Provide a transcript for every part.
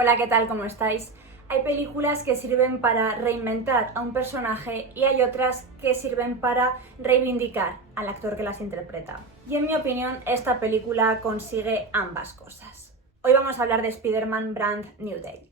Hola, ¿qué tal? ¿Cómo estáis? Hay películas que sirven para reinventar a un personaje y hay otras que sirven para reivindicar al actor que las interpreta. Y en mi opinión, esta película consigue ambas cosas. Hoy vamos a hablar de Spider-Man Brand New Day.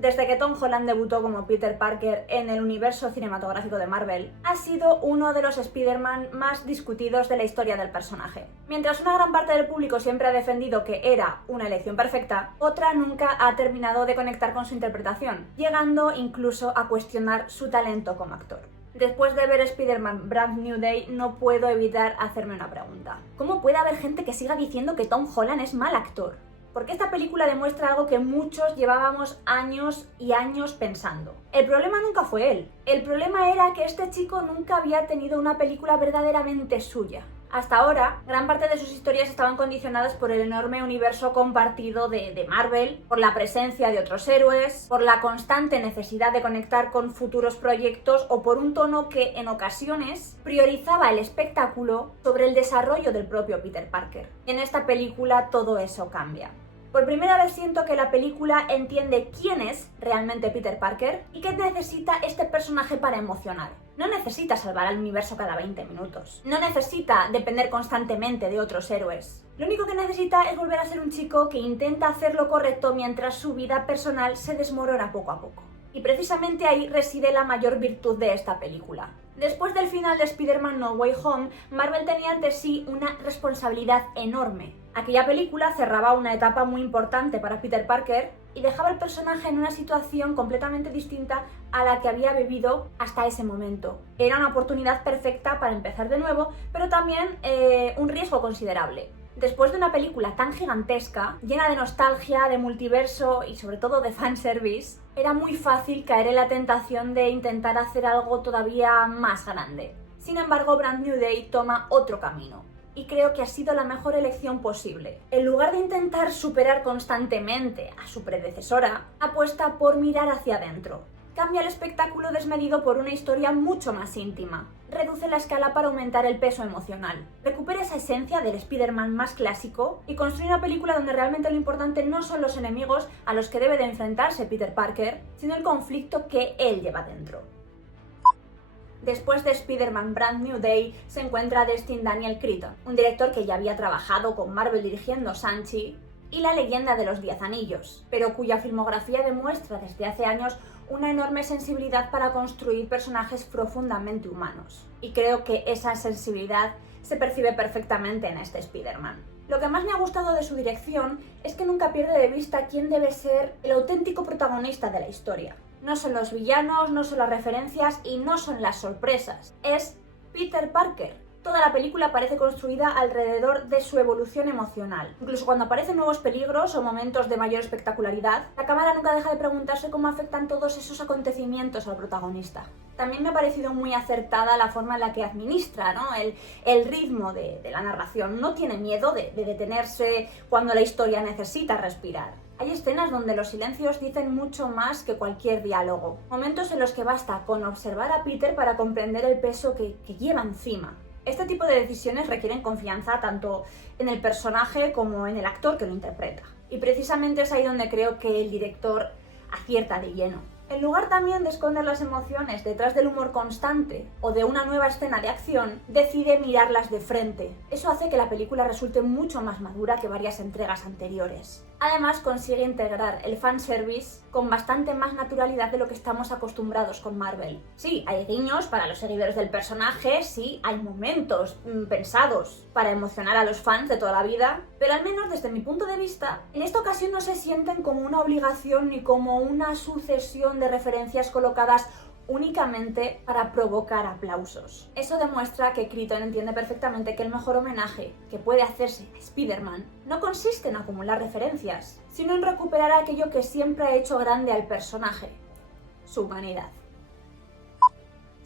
Desde que Tom Holland debutó como Peter Parker en el universo cinematográfico de Marvel, ha sido uno de los Spider-Man más discutidos de la historia del personaje. Mientras una gran parte del público siempre ha defendido que era una elección perfecta, otra nunca ha terminado de conectar con su interpretación, llegando incluso a cuestionar su talento como actor. Después de ver Spider-Man Brand New Day, no puedo evitar hacerme una pregunta. ¿Cómo puede haber gente que siga diciendo que Tom Holland es mal actor? Porque esta película demuestra algo que muchos llevábamos años y años pensando. El problema nunca fue él. El problema era que este chico nunca había tenido una película verdaderamente suya. Hasta ahora, gran parte de sus historias estaban condicionadas por el enorme universo compartido de Marvel, por la presencia de otros héroes, por la constante necesidad de conectar con futuros proyectos o por un tono que, en ocasiones, priorizaba el espectáculo sobre el desarrollo del propio Peter Parker. En esta película todo eso cambia. Por primera vez siento que la película entiende quién es realmente Peter Parker y qué necesita este personaje para emocionar. No necesita salvar al universo cada 20 minutos. No necesita depender constantemente de otros héroes. Lo único que necesita es volver a ser un chico que intenta hacer lo correcto mientras su vida personal se desmorona poco a poco. Y precisamente ahí reside la mayor virtud de esta película. Después del final de Spider-Man No Way Home, Marvel tenía ante sí una responsabilidad enorme. Aquella película cerraba una etapa muy importante para Peter Parker y dejaba al personaje en una situación completamente distinta a la que había vivido hasta ese momento. Era una oportunidad perfecta para empezar de nuevo, pero también un riesgo considerable. Después de una película tan gigantesca, llena de nostalgia, de multiverso y sobre todo de fanservice, era muy fácil caer en la tentación de intentar hacer algo todavía más grande. Sin embargo, Brand New Day toma otro camino. Y creo que ha sido la mejor elección posible. En lugar de intentar superar constantemente a su predecesora, apuesta por mirar hacia adentro. Cambia el espectáculo desmedido por una historia mucho más íntima. Reduce la escala para aumentar el peso emocional. Recupera esa esencia del Spider-Man más clásico y construye una película donde realmente lo importante no son los enemigos a los que debe de enfrentarse Peter Parker, sino el conflicto que él lleva dentro. Después de Spider-Man Brand New Day se encuentra Destin Daniel Cretton, un director que ya había trabajado con Marvel dirigiendo Shang-Chi y La leyenda de los 10 anillos, pero cuya filmografía demuestra desde hace años una enorme sensibilidad para construir personajes profundamente humanos. Y creo que esa sensibilidad se percibe perfectamente en este Spider-Man. Lo que más me ha gustado de su dirección es que nunca pierde de vista quién debe ser el auténtico protagonista de la historia. No son los villanos, no son las referencias y no son las sorpresas. Es Peter Parker. Toda la película parece construida alrededor de su evolución emocional. Incluso cuando aparecen nuevos peligros o momentos de mayor espectacularidad, la cámara nunca deja de preguntarse cómo afectan todos esos acontecimientos al protagonista. También me ha parecido muy acertada la forma en la que administra, ¿no? el ritmo de la narración. No tiene miedo de detenerse cuando la historia necesita respirar. Hay escenas donde los silencios dicen mucho más que cualquier diálogo. Momentos en los que basta con observar a Peter para comprender el peso que lleva encima. Este tipo de decisiones requieren confianza tanto en el personaje como en el actor que lo interpreta. Y precisamente es ahí donde creo que el director acierta de lleno. En lugar también de esconder las emociones detrás del humor constante o de una nueva escena de acción, decide mirarlas de frente. Eso hace que la película resulte mucho más madura que varias entregas anteriores. Además, consigue integrar el fanservice con bastante más naturalidad de lo que estamos acostumbrados con Marvel. Sí, hay guiños para los seguidores del personaje, sí, hay momentos pensados para emocionar a los fans de toda la vida, pero al menos desde mi punto de vista, en esta ocasión no se sienten como una obligación ni como una sucesión de referencias colocadas únicamente para provocar aplausos. Eso demuestra que Cretton entiende perfectamente que el mejor homenaje que puede hacerse a Spider-Man no consiste en acumular referencias, sino en recuperar aquello que siempre ha hecho grande al personaje, su humanidad.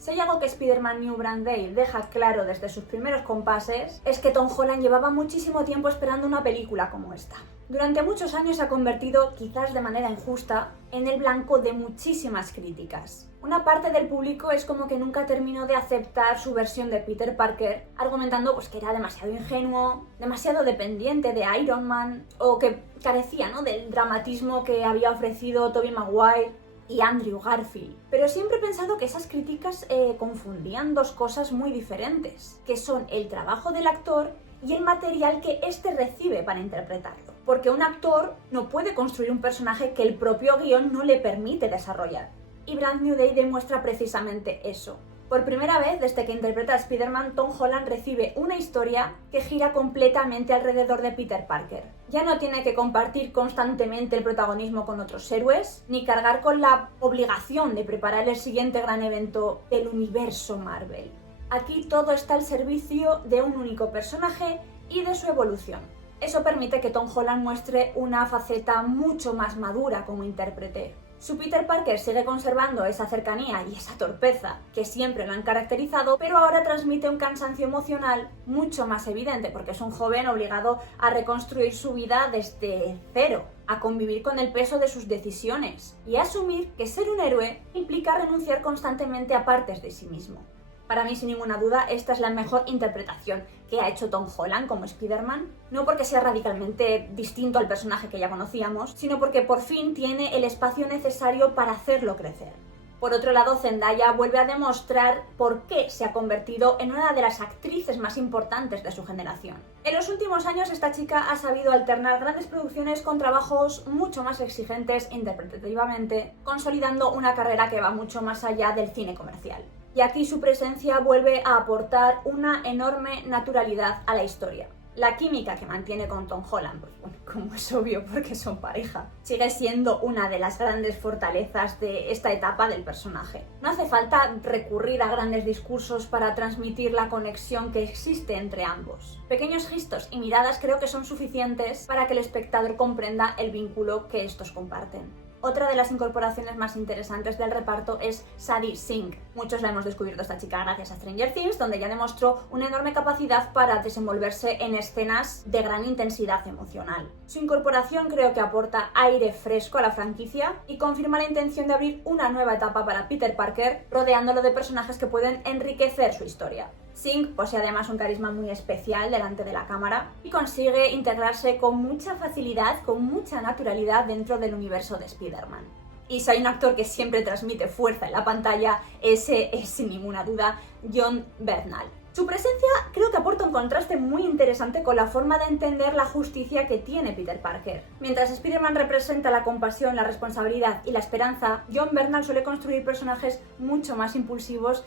Si hay algo que Spider-Man New Brand Day deja claro desde sus primeros compases, es que Tom Holland llevaba muchísimo tiempo esperando una película como esta. Durante muchos años se ha convertido, quizás de manera injusta, en el blanco de muchísimas críticas. Una parte del público es como que nunca terminó de aceptar su versión de Peter Parker, argumentando que era demasiado ingenuo, demasiado dependiente de Iron Man, o que carecía, del dramatismo que había ofrecido Tobey Maguire y Andrew Garfield. Pero siempre he pensado que esas críticas confundían dos cosas muy diferentes, que son el trabajo del actor y el material que éste recibe para interpretarlo. Porque un actor no puede construir un personaje que el propio guión no le permite desarrollar. Y Brand New Day demuestra precisamente eso. Por primera vez desde que interpreta a Spider-Man, Tom Holland recibe una historia que gira completamente alrededor de Peter Parker. Ya no tiene que compartir constantemente el protagonismo con otros héroes, ni cargar con la obligación de preparar el siguiente gran evento del universo Marvel. Aquí todo está al servicio de un único personaje y de su evolución. Eso permite que Tom Holland muestre una faceta mucho más madura como intérprete. Su Peter Parker sigue conservando esa cercanía y esa torpeza que siempre lo han caracterizado, pero ahora transmite un cansancio emocional mucho más evidente porque es un joven obligado a reconstruir su vida desde cero, a convivir con el peso de sus decisiones y a asumir que ser un héroe implica renunciar constantemente a partes de sí mismo. Para mí, sin ninguna duda, esta es la mejor interpretación que ha hecho Tom Holland como Spider-Man, no porque sea radicalmente distinto al personaje que ya conocíamos, sino porque por fin tiene el espacio necesario para hacerlo crecer. Por otro lado, Zendaya vuelve a demostrar por qué se ha convertido en una de las actrices más importantes de su generación. En los últimos años, esta chica ha sabido alternar grandes producciones con trabajos mucho más exigentes interpretativamente, consolidando una carrera que va mucho más allá del cine comercial. Y aquí su presencia vuelve a aportar una enorme naturalidad a la historia. La química que mantiene con Tom Holland, pues bueno, como es obvio porque son pareja, sigue siendo una de las grandes fortalezas de esta etapa del personaje. No hace falta recurrir a grandes discursos para transmitir la conexión que existe entre ambos. Pequeños gestos y miradas creo que son suficientes para que el espectador comprenda el vínculo que estos comparten. Otra de las incorporaciones más interesantes del reparto es Sadie Sink. Muchos la hemos descubierto a esta chica gracias a Stranger Things, donde ya demostró una enorme capacidad para desenvolverse en escenas de gran intensidad emocional. Su incorporación creo que aporta aire fresco a la franquicia y confirma la intención de abrir una nueva etapa para Peter Parker, rodeándolo de personajes que pueden enriquecer su historia. Sink posee además un carisma muy especial delante de la cámara y consigue integrarse con mucha facilidad, con mucha naturalidad dentro del universo de Spider-Man. Y si hay un actor que siempre transmite fuerza en la pantalla, ese es sin ninguna duda Jon Bernthal. Su presencia creo que aporta un contraste muy interesante con la forma de entender la justicia que tiene Peter Parker. Mientras Spider-Man representa la compasión, la responsabilidad y la esperanza, Jon Bernthal suele construir personajes mucho más impulsivos,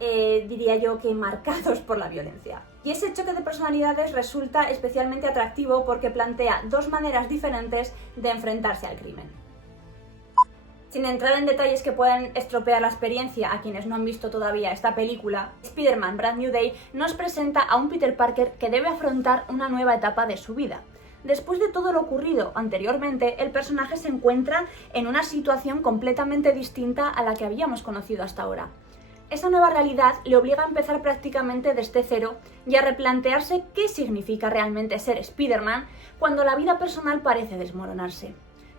diría yo que marcados por la violencia. Y ese choque de personalidades resulta especialmente atractivo porque plantea dos maneras diferentes de enfrentarse al crimen. Sin entrar en detalles que puedan estropear la experiencia a quienes no han visto todavía esta película, Spider-Man Brand New Day nos presenta a un Peter Parker que debe afrontar una nueva etapa de su vida. Después de todo lo ocurrido anteriormente, el personaje se encuentra en una situación completamente distinta a la que habíamos conocido hasta ahora. Esa nueva realidad le obliga a empezar prácticamente desde cero y a replantearse qué significa realmente ser Spider-Man cuando la vida personal parece desmoronarse.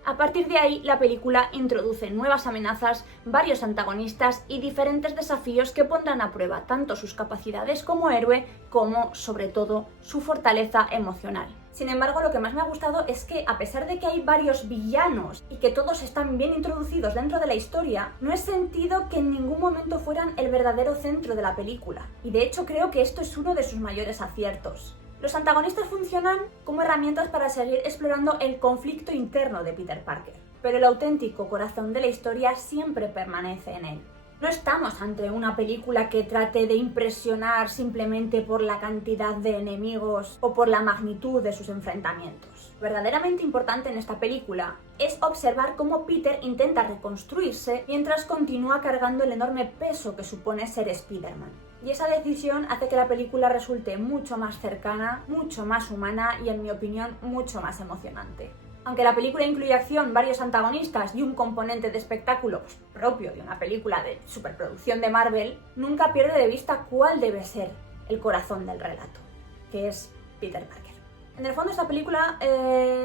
A partir de ahí, la película introduce nuevas amenazas, varios antagonistas y diferentes desafíos que pondrán a prueba tanto sus capacidades como héroe como, sobre todo, su fortaleza emocional. Sin embargo, lo que más me ha gustado es que, a pesar de que hay varios villanos y que todos están bien introducidos dentro de la historia, no he sentido que en ningún momento fueran el verdadero centro de la película. Y de hecho creo que esto es uno de sus mayores aciertos. Los antagonistas funcionan como herramientas para seguir explorando el conflicto interno de Peter Parker, pero el auténtico corazón de la historia siempre permanece en él. No estamos ante una película que trate de impresionar simplemente por la cantidad de enemigos o por la magnitud de sus enfrentamientos. Verdaderamente importante en esta película es observar cómo Peter intenta reconstruirse mientras continúa cargando el enorme peso que supone ser Spider-Man. Y esa decisión hace que la película resulte mucho más cercana, mucho más humana y, en mi opinión, mucho más emocionante. Aunque la película incluye acción, varios antagonistas y un componente de espectáculo propio de una película de superproducción de Marvel, nunca pierde de vista cuál debe ser el corazón del relato, que es Peter Parker. En el fondo esta película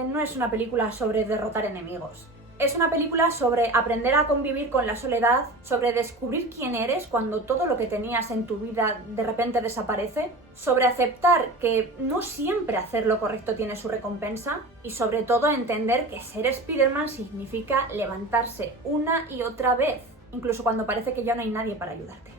no es una película sobre derrotar enemigos. Es una película sobre aprender a convivir con la soledad, sobre descubrir quién eres cuando todo lo que tenías en tu vida de repente desaparece, sobre aceptar que no siempre hacer lo correcto tiene su recompensa y sobre todo entender que ser Spider-Man significa levantarse una y otra vez, incluso cuando parece que ya no hay nadie para ayudarte.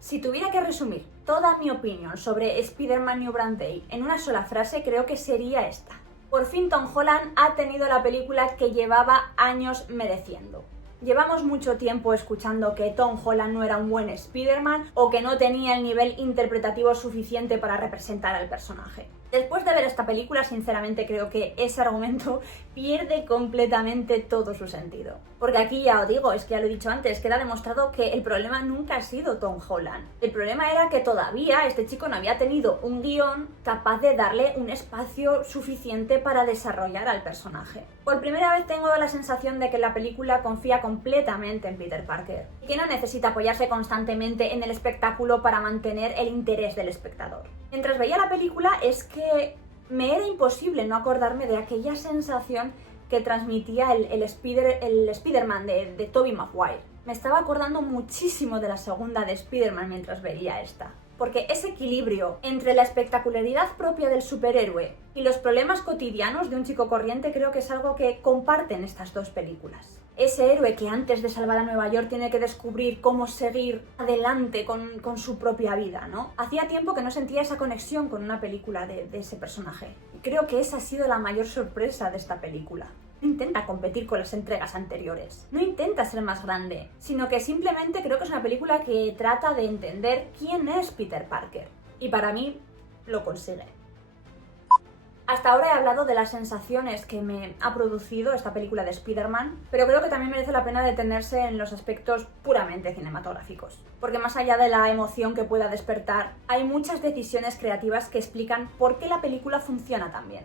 Si tuviera que resumir toda mi opinión sobre Spider-Man New Brand Day en una sola frase, creo que sería esta. Por fin Tom Holland ha tenido la película que llevaba años mereciendo. Llevamos mucho tiempo escuchando que Tom Holland no era un buen Spider-Man o que no tenía el nivel interpretativo suficiente para representar al personaje. Después de ver esta película, sinceramente creo que ese argumento pierde completamente todo su sentido. Porque aquí ya os digo, es que ya lo he dicho antes, queda demostrado que el problema nunca ha sido Tom Holland. El problema era que todavía este chico no había tenido un guión capaz de darle un espacio suficiente para desarrollar al personaje. Por primera vez tengo la sensación de que la película confía completamente en Peter Parker y que no necesita apoyarse constantemente en el espectáculo para mantener el interés del espectador. Mientras veía la película es que me era imposible no acordarme de aquella sensación que transmitía el Spider-Man de Tobey Maguire. Me estaba acordando muchísimo de la segunda de Spider-Man mientras veía esta. Porque ese equilibrio entre la espectacularidad propia del superhéroe y los problemas cotidianos de un chico corriente creo que es algo que comparten estas dos películas. Ese héroe que antes de salvar a Nueva York tiene que descubrir cómo seguir adelante con su propia vida, ¿no? Hacía tiempo que no sentía esa conexión con una película de ese personaje. Y creo que esa ha sido la mayor sorpresa de esta película. No intenta competir con las entregas anteriores, no intenta ser más grande, sino que simplemente creo que es una película que trata de entender quién es Peter Parker. Y para mí, lo consigue. Hasta ahora he hablado de las sensaciones que me ha producido esta película de Spider-Man, pero creo que también merece la pena detenerse en los aspectos puramente cinematográficos. Porque más allá de la emoción que pueda despertar, hay muchas decisiones creativas que explican por qué la película funciona tan bien.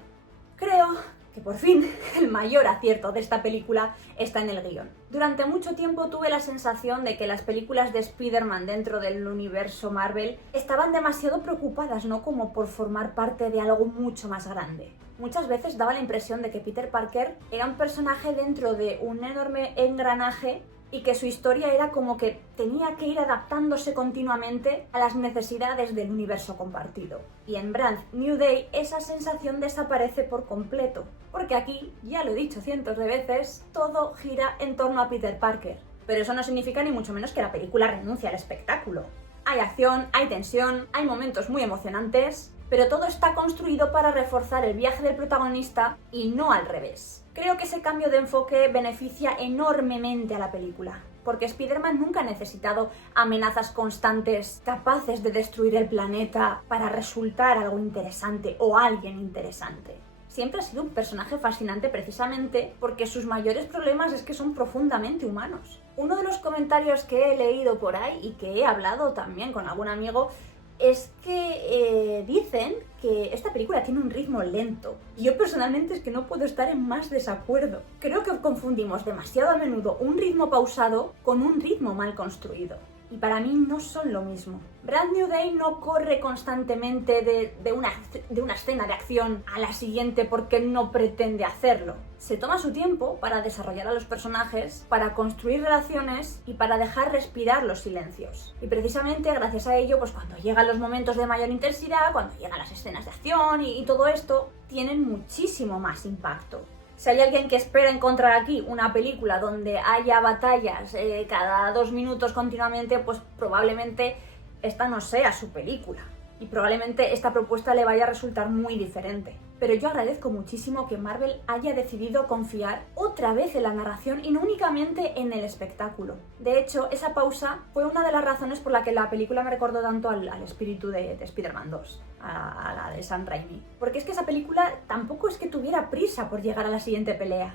Creo que por fin el mayor acierto de esta película está en el guión. Durante mucho tiempo tuve la sensación de que las películas de Spider-Man dentro del universo Marvel estaban demasiado preocupadas, ¿no?, como por formar parte de algo mucho más grande. Muchas veces daba la impresión de que Peter Parker era un personaje dentro de un enorme engranaje y que su historia era como que tenía que ir adaptándose continuamente a las necesidades del universo compartido. Y en Brand New Day esa sensación desaparece por completo, porque aquí, ya lo he dicho cientos de veces, todo gira en torno a Peter Parker. Pero eso no significa ni mucho menos que la película renuncie al espectáculo. Hay acción, hay tensión, hay momentos muy emocionantes, pero todo está construido para reforzar el viaje del protagonista y no al revés. Creo que ese cambio de enfoque beneficia enormemente a la película, porque Spider-Man nunca ha necesitado amenazas constantes capaces de destruir el planeta para resultar algo interesante o alguien interesante. Siempre ha sido un personaje fascinante precisamente porque sus mayores problemas es que son profundamente humanos. Uno de los comentarios que he leído por ahí y que he hablado también con algún amigo es que dicen que esta película tiene un ritmo lento. Y yo personalmente es que no puedo estar en más desacuerdo. Creo que confundimos demasiado a menudo un ritmo pausado con un ritmo mal construido. Y para mí no son lo mismo. Brand New Day no corre constantemente de una escena de acción a la siguiente porque no pretende hacerlo. Se toma su tiempo para desarrollar a los personajes, para construir relaciones y para dejar respirar los silencios. Y precisamente gracias a ello, pues cuando llegan los momentos de mayor intensidad, cuando llegan las escenas de acción y todo esto, tienen muchísimo más impacto. Si hay alguien que espera encontrar aquí una película donde haya batallas cada 2 minutos continuamente, pues probablemente esta no sea su película. Y probablemente esta propuesta le vaya a resultar muy diferente. Pero yo agradezco muchísimo que Marvel haya decidido confiar otra vez en la narración y no únicamente en el espectáculo. De hecho, esa pausa fue una de las razones por la que la película me recordó tanto al espíritu de Spider-Man 2, a la de Sam Raimi. Porque es que esa película tampoco es que tuviera prisa por llegar a la siguiente pelea.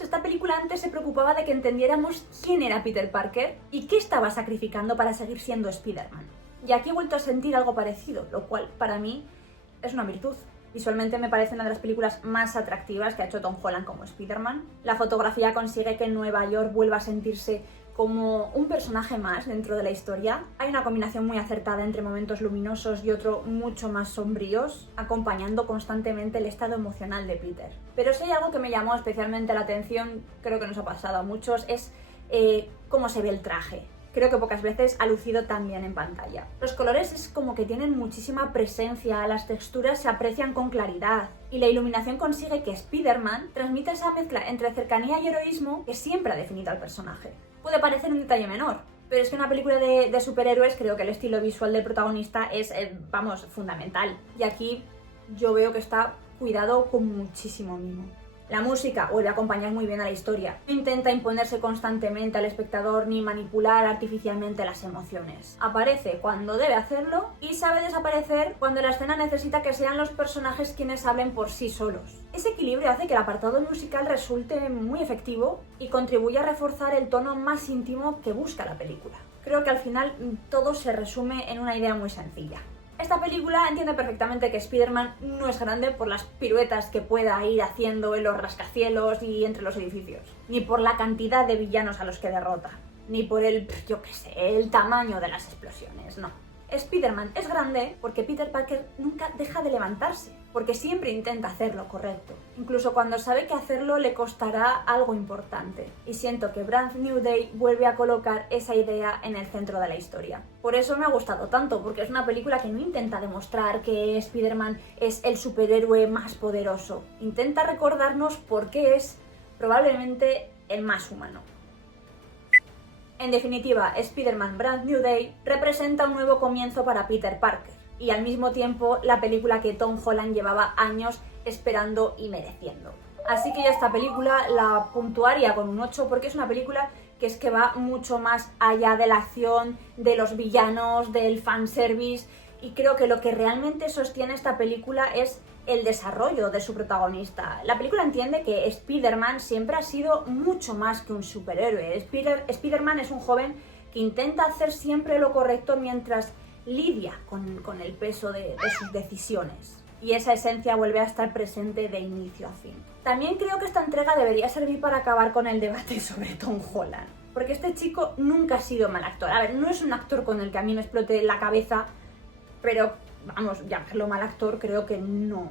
Esta película antes se preocupaba de que entendiéramos quién era Peter Parker y qué estaba sacrificando para seguir siendo Spider-Man. Y aquí he vuelto a sentir algo parecido, lo cual para mí es una virtud. Visualmente me parece una de las películas más atractivas que ha hecho Tom Holland como Spider-Man. La fotografía consigue que Nueva York vuelva a sentirse como un personaje más dentro de la historia. Hay una combinación muy acertada entre momentos luminosos y otros mucho más sombríos, acompañando constantemente el estado emocional de Peter. Pero si hay algo que me llamó especialmente la atención, creo que nos ha pasado a muchos, es cómo se ve el traje. Creo que pocas veces ha lucido tan bien en pantalla. Los colores es como que tienen muchísima presencia, las texturas se aprecian con claridad y la iluminación consigue que Spider-Man transmita esa mezcla entre cercanía y heroísmo que siempre ha definido al personaje. Puede parecer un detalle menor, pero es que en una película de superhéroes creo que el estilo visual del protagonista es, vamos, fundamental. Y aquí yo veo que está cuidado con muchísimo mimo. La música vuelve a acompañar muy bien a la historia. No intenta imponerse constantemente al espectador ni manipular artificialmente las emociones. Aparece cuando debe hacerlo y sabe desaparecer cuando la escena necesita que sean los personajes quienes hablen por sí solos. Ese equilibrio hace que el apartado musical resulte muy efectivo y contribuye a reforzar el tono más íntimo que busca la película. Creo que al final todo se resume en una idea muy sencilla. Esta película entiende perfectamente que Spider-Man no es grande por las piruetas que pueda ir haciendo en los rascacielos y entre los edificios, ni por la cantidad de villanos a los que derrota, ni por el tamaño de las explosiones, no. Spider-Man es grande porque Peter Parker nunca deja de levantarse, porque siempre intenta hacer lo correcto, incluso cuando sabe que hacerlo le costará algo importante. Y siento que Brand New Day vuelve a colocar esa idea en el centro de la historia. Por eso me ha gustado tanto, porque es una película que no intenta demostrar que Spider-Man es el superhéroe más poderoso. Intenta recordarnos por qué es probablemente el más humano. En definitiva, Spider-Man Brand New Day representa un nuevo comienzo para Peter Parker y al mismo tiempo la película que Tom Holland llevaba años esperando y mereciendo. Así que yo esta película la puntuaría con un 8 porque es una película que va mucho más allá de la acción, de los villanos, del fanservice, y creo que lo que realmente sostiene esta película es el desarrollo de su protagonista. La película entiende que Spider-Man siempre ha sido mucho más que un superhéroe. Spider-Man es un joven que intenta hacer siempre lo correcto mientras lidia con el peso de sus decisiones. Y esa esencia vuelve a estar presente de inicio a fin. También creo que esta entrega debería servir para acabar con el debate sobre Tom Holland. Porque este chico nunca ha sido mal actor. A ver, no es un actor con el que a mí me explote la cabeza, pero vamos, llamarlo mal actor creo que no.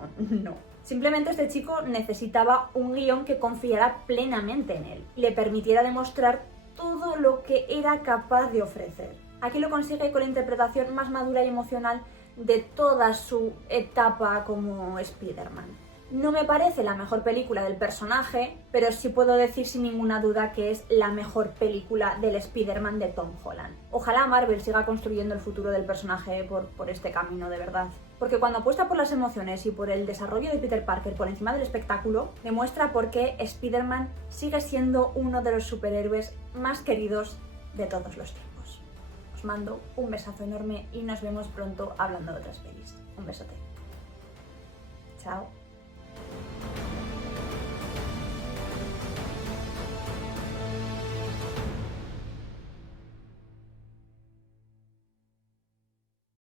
Simplemente este chico necesitaba un guión que confiara plenamente en él y le permitiera demostrar todo lo que era capaz de ofrecer. Aquí lo consigue con la interpretación más madura y emocional de toda su etapa como Spider-Man. No me parece la mejor película del personaje, pero sí puedo decir sin ninguna duda que es la mejor película del Spider-Man de Tom Holland. Ojalá Marvel siga construyendo el futuro del personaje por este camino, de verdad. Porque cuando apuesta por las emociones y por el desarrollo de Peter Parker por encima del espectáculo, demuestra por qué Spider-Man sigue siendo uno de los superhéroes más queridos de todos los tiempos. Os mando un besazo enorme y nos vemos pronto hablando de otras pelis. Un besote. Chao.